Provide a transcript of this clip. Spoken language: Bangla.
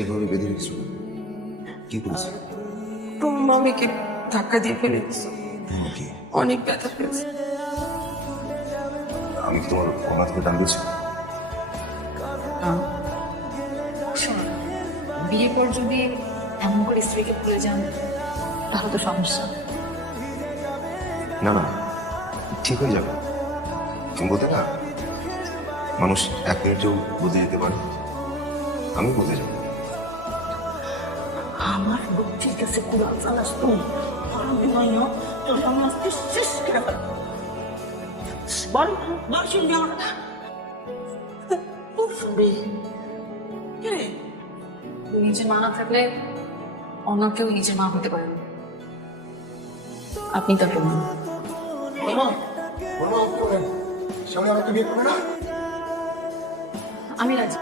এভাবে বেঁধে রেখেছো? কি করেছে? তোমার মামিকে ধাক্কা দিয়ে ফেলেছে, কি অনেক ব্যথা পেয়েছে। আমি কি তোমার অনাথ করে টান দিয়েছি? শোনো, বিয়ে পর যদি এমন করে স্ত্রীকে ভুলে যান তাহলে তো সমস্যা। না না, ঠিক হয়ে যাবে। তুমি বলতে না, মানুষ এক মিনিটেও বদলে যেতে পারে। আমি বদলে যাবো। আমার বুদ্ধির কাছে কুড়াল চালাস তুই, আমি মাইয়া তোর আমি আজকে শেষ করে ফেলবো। বল বল শুনবি আমার কথা? শুনবি কে রে? নিজের মা না থাকলে অন্য কেউ নিজের মা হতে পারে না। আপনি তার প্রমাণ। সামনে আমাকে বিয়ে করবে না? আমি রাজি।